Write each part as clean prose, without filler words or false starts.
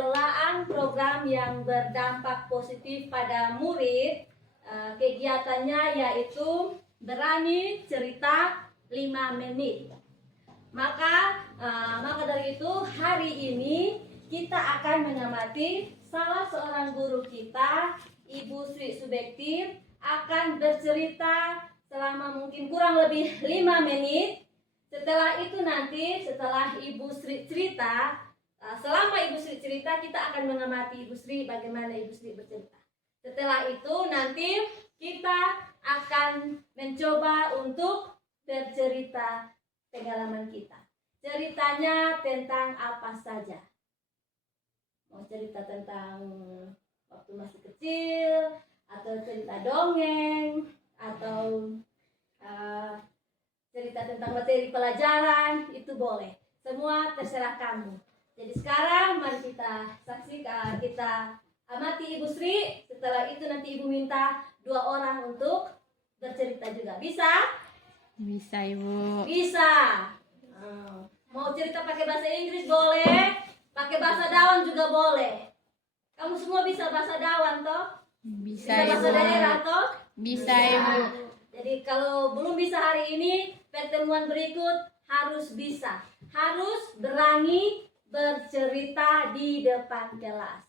pengelolaan program yang berdampak positif pada murid. Kegiatannya yaitu berani cerita 5 menit. Maka dari itu hari ini kita akan mengamati salah seorang guru kita, Ibu Sri Subekti, akan bercerita selama mungkin kurang lebih 5 menit. Setelah itu nanti, setelah Ibu Sri cerita, selama Ibu Sri cerita, kita akan mengamati Ibu Sri bagaimana Ibu Sri bercerita. Setelah itu nanti kita akan mencoba untuk bercerita pengalaman kita. Ceritanya tentang apa saja. Mau cerita tentang waktu masih kecil, atau cerita dongeng, atau cerita tentang materi pelajaran, itu boleh. Semua terserah kamu. Jadi sekarang mari kita saksikan, kita amati Ibu Sri. Setelah itu nanti Ibu minta 2 orang untuk bercerita juga. Bisa? Bisa, Ibu. Bisa. Mau cerita pakai bahasa Inggris boleh, pakai bahasa Dawan juga boleh. Kamu semua bisa bahasa Dawan toh? Bisa, Bisa bahasa Ibu. daerah toh? Bisa, Ibu. Jadi kalau belum bisa hari ini, pertemuan berikut harus bisa. Harus berani bercerita di depan kelas.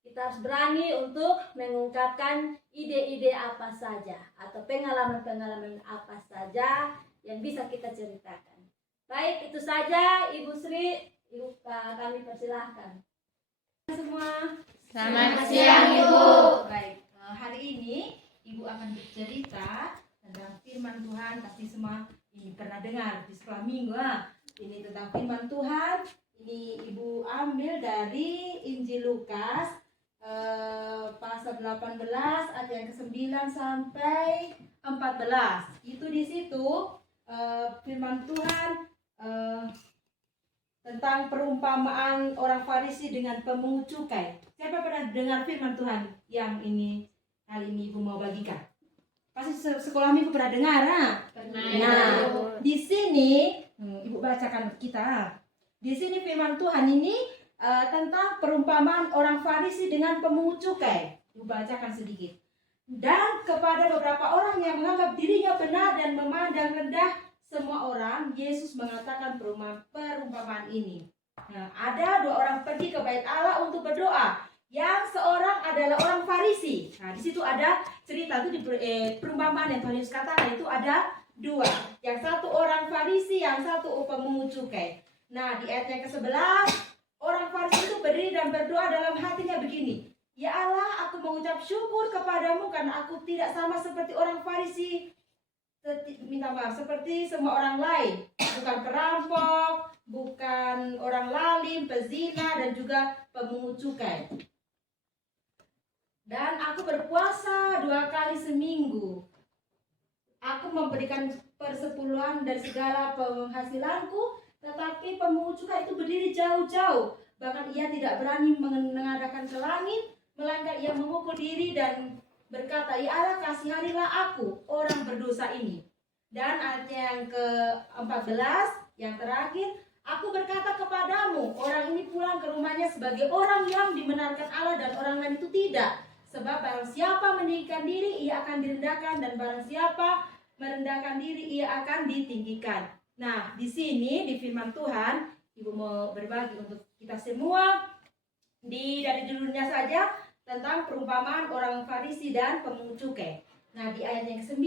Kita harus berani untuk mengungkapkan ide-ide apa saja atau pengalaman-pengalaman apa saja yang bisa kita ceritakan. Baik, itu saja Ibu Sri. Kami persilahkan. Semua. Selamat siang, Ibu. Baik, hari ini Ibu akan bercerita tentang firman Tuhan. Pasti semua ini pernah dengar di sekolah minggu. Ini tentang firman Tuhan. Ini Ibu ambil dari Injil Lukas pasal 18 ayat yang ke-9 sampai 14. Itu di situ firman Tuhan tentang perumpamaan orang Farisi dengan pemungut cukai. Siapa pernah dengar firman Tuhan yang ini kali ini Ibu mau bagikan? Pasti sekolah minggu pernah dengar, Nah, di sini Ibu bacakan kita. Di sini firman Tuhan ini tentang perumpamaan orang Farisi dengan pemungut cukai. Ibu bacakan sedikit. Dan kepada beberapa orang yang menganggap dirinya benar dan memandang rendah semua orang, Yesus mengatakan perumpamaan ini. Nah, ada 2 orang pergi ke bait Allah untuk berdoa. Yang seorang adalah orang Farisi. Nah, di situ ada cerita itu di perumpamaan yang Tuhan Yesus katakan itu ada 2. Yang satu orang Farisi, yang satu pemungut cukai. Nah, di ayat yang ke-11, orang Farisi itu berdiri dan berdoa dalam hatinya begini. Ya Allah, aku mengucap syukur kepadamu karena aku tidak sama seperti orang Farisi. Minta maaf, seperti semua orang lain. Bukan perampok, bukan orang lalim, pezina, dan juga pemungut cukai. Dan aku berpuasa 2 kali seminggu. Aku memberikan persepuluhan dari segala penghasilanku, tetapi pemungut cukai itu berdiri jauh-jauh. Bahkan ia tidak berani mengadakan ke langit, melainkan ia memukul diri dan berkata, ya Allah, kasihanilah aku, orang berdosa ini. Dan ayat yang ke-14, yang terakhir, aku berkata kepadamu, orang ini pulang ke rumahnya sebagai orang yang dibenarkan Allah dan orang lain itu tidak. Sebab barang siapa meninggikan diri, ia akan direndahkan, dan barang siapa merendahkan diri, ia akan ditinggikan. Nah, di sini di firman Tuhan, Ibu mau berbagi untuk kita semua dari judulnya saja tentang perumpamaan orang Farisi dan pemungut cukai. Nah, di ayat yang ke-9,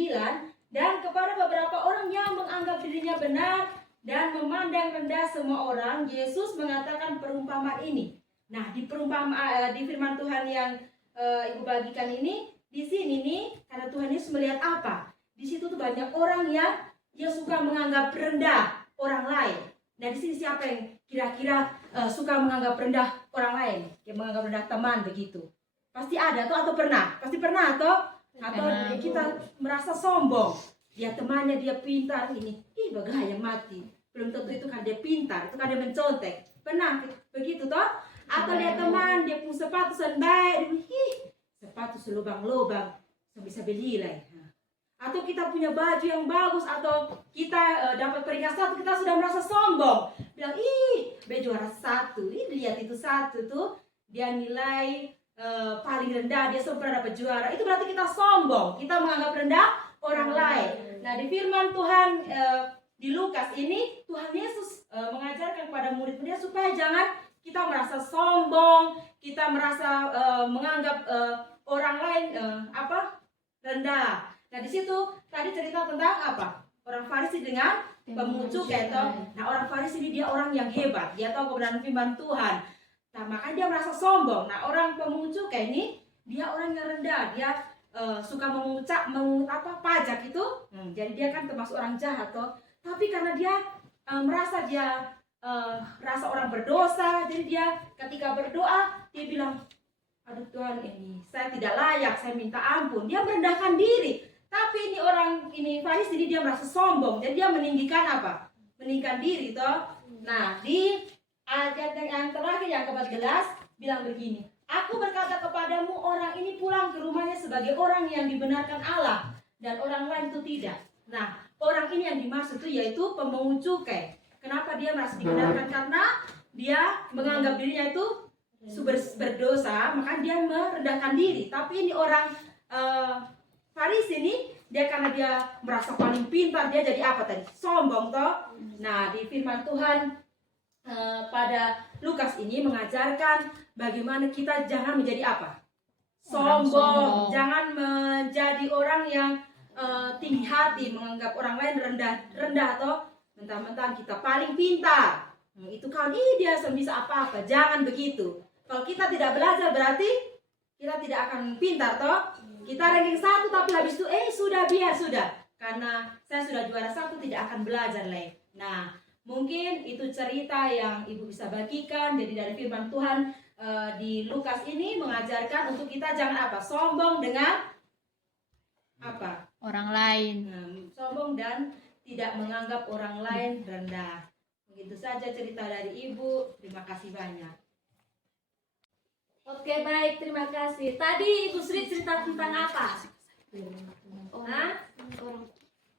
dan kepada beberapa orang yang menganggap dirinya benar dan memandang rendah semua orang, Yesus mengatakan perumpamaan ini. Nah, di firman Tuhan yang Ibu bagikan ini, di sini nih, karena Tuhan Yesus melihat apa? Di situ tuh banyak orang yang dia suka menganggap rendah orang lain. Nah, di sini siapa yang kira-kira suka menganggap rendah orang lain? Yang menganggap rendah teman begitu. Pasti ada atau pernah? Pasti pernah atau kita merasa sombong. Dia temannya, dia pintar ini. Bagaya mati. Belum tentu itu kan dia pintar, itu kan dia mencontek. Pernah begitu toh? Atau lihat teman, dia punya sepatu senbaik, sepatu selubang-lubang, bisa beli lah. Atau kita punya baju yang bagus, atau kita dapat peringkat 1, kita sudah merasa sombong. Bilang, baju juara 1, lihat itu 1 tuh. dia nilai paling rendah, dia pernah dapat juara, itu berarti kita sombong, kita menganggap rendah orang lain. Nah, di firman Tuhan di Lukas ini, Tuhan Yesus mengajarkan kepada murid-muridnya supaya jangan kita merasa sombong, kita merasa menganggap orang lain rendah. Nah, di situ tadi cerita tentang apa? Orang Farisi dengan pemungut cukai. Nah, orang Farisi ini dia orang yang hebat, dia tahu kebenaran firman Tuhan. Nah, makanya dia merasa sombong. Nah, orang pemungut cukai ini dia orang yang rendah, dia suka mengut pajak itu. Jadi dia kan termasuk orang jahat toh. Tapi karena dia merasa dia rasa orang berdosa, jadi dia ketika berdoa dia bilang, aduh Tuhan, ini saya tidak layak, saya minta ampun. Dia merendahkan diri. Tapi ini Farisi ini dia merasa sombong, jadi dia meninggikan apa? Meninggikan diri toh. Nah, di ayat yang terakhir yang ke-14 bilang begini, aku berkata kepadamu, orang ini pulang ke rumahnya sebagai orang yang dibenarkan Allah, dan orang lain itu tidak. Nah, orang ini yang dimaksud itu yaitu pemungut cukai. Kenapa dia merasa dibenarkan? Karena dia menganggap dirinya itu berdosa, maka dia merendahkan diri. Tapi ini orang Farisi ini, dia karena dia merasa paling pintar, dia jadi apa tadi? Sombong toh. Nah, di firman Tuhan pada Lukas ini mengajarkan bagaimana kita jangan menjadi apa? Sombong. Jangan menjadi orang yang tinggi hati, menganggap orang lain rendah toh. Mentang-mentang kita paling pintar. Itu kan dia bisa apa-apa. Jangan begitu. Kalau kita tidak belajar berarti kita tidak akan pintar toh. Kita ranking 1 tapi habis itu sudah. Karena saya sudah juara 1 tidak akan belajar lagi. Nah, mungkin itu cerita yang Ibu bisa bagikan. Jadi dari firman Tuhan di Lukas ini mengajarkan untuk kita jangan apa? Sombong dengan apa? Orang lain. Sombong dan tidak menganggap orang lain rendah. Begitu saja cerita dari Ibu. Terima kasih banyak. Oke, baik, terima kasih. Tadi Ibu Sri cerita tentang apa? Hah? Tentang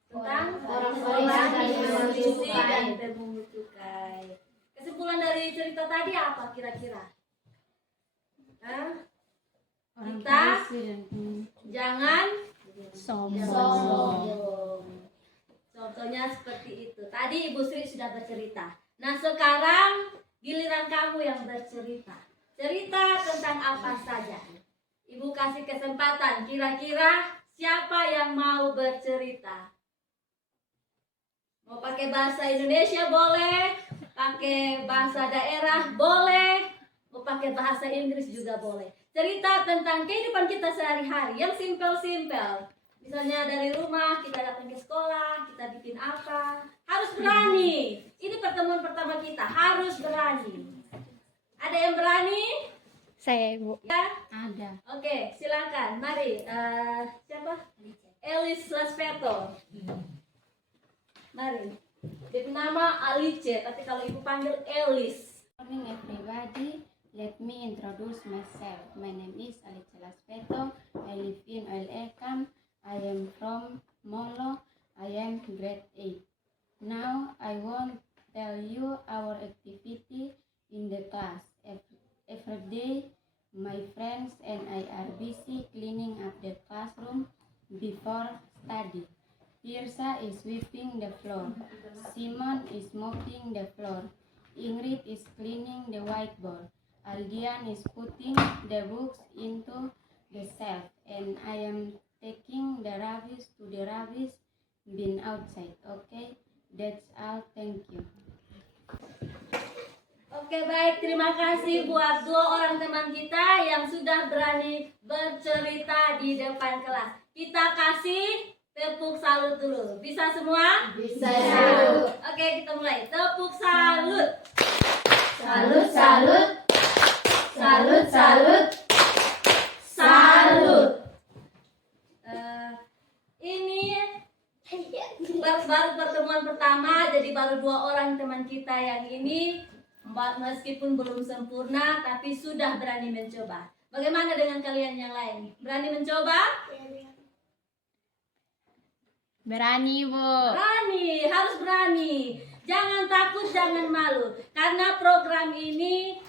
orang Farisi dan pemungut cukai. Kesimpulan dari cerita tadi apa kira-kira? Kita jangan Sombong. Contohnya seperti itu. Tadi Ibu Sri sudah bercerita. Nah, sekarang giliran kamu yang bercerita. Cerita tentang apa saja. Ibu kasih kesempatan. Kira-kira siapa yang mau bercerita? Mau pakai bahasa Indonesia boleh, pakai bahasa daerah boleh, mau pakai bahasa Inggris juga boleh. Cerita tentang kehidupan kita sehari-hari yang simpel-simpel. Misalnya dari rumah kita datang ke sekolah, kita bikin apa? Harus berani. Ini pertemuan pertama kita, harus berani. Ada yang berani? Saya, Ibu. Ya? Ada. Oke, silakan. Mari. Siapa? Elis Laspeto. Mari. Jadi nama Alice, tapi kalau ibu panggil Elis. Morning everybody, let me introduce myself. My name is Alice Laspeto. I live in OLE Camp. I am from Molo. I am grade 8. Now I want to tell you our activity in the class. Every day my friends and I are busy cleaning up the classroom before study. Tirsa is sweeping the floor. Simon is mopping the floor. Ingrid is cleaning the whiteboard. Aldian is putting the books into the shelf. And I am taking the rubbish to the rubbish bin outside. Okay? That's all. Thank you. Oke, baik, terima kasih buat 2 orang teman kita yang sudah berani bercerita di depan kelas. Kita kasih tepuk salut dulu. Bisa semua? Bisa. Oke, kita mulai. Tepuk salut. Salut, salut. Salut, salut. Salut. Ini baru pertemuan pertama, jadi baru 2 orang teman kita yang ini meskipun belum sempurna, tapi sudah berani mencoba. Bagaimana dengan kalian yang lain? Berani mencoba? Berani, Bu. Berani, harus berani. Jangan takut, jangan malu. Karena program ini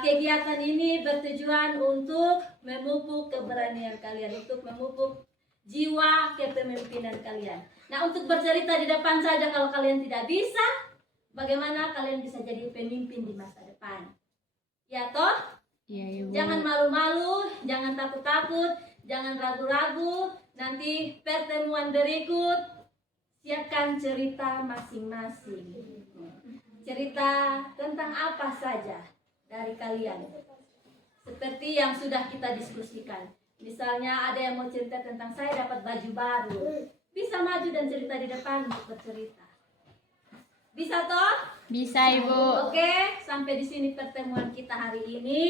kegiatan ini bertujuan untuk memupuk keberanian kalian, untuk memupuk jiwa kepemimpinan kalian. Nah, untuk bercerita di depan saja kalau kalian tidak bisa, bagaimana kalian bisa jadi pemimpin di masa depan? Ya toh? Iya, Ibu. Jangan malu-malu, jangan takut-takut, jangan ragu-ragu. Nanti pertemuan berikut siapkan cerita masing-masing. Cerita tentang apa saja dari kalian. Seperti yang sudah kita diskusikan. Misalnya ada yang mau cerita tentang saya dapat baju baru. Bisa maju dan cerita di depan untuk bercerita. Bisa toh? Bisa, Ibu. Oke, sampai di sini pertemuan kita hari ini.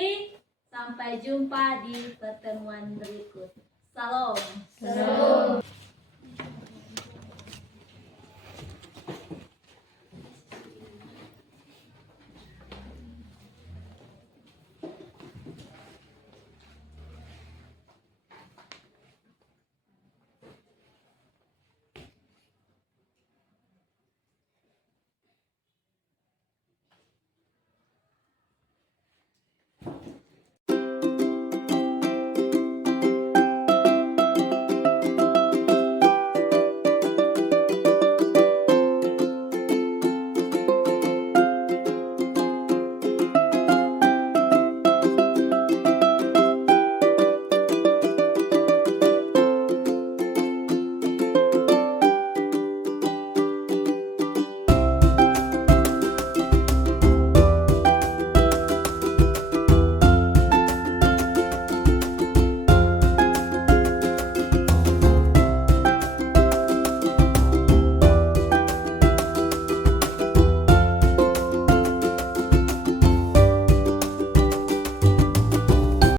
Sampai jumpa di pertemuan berikut. Salam. Salam.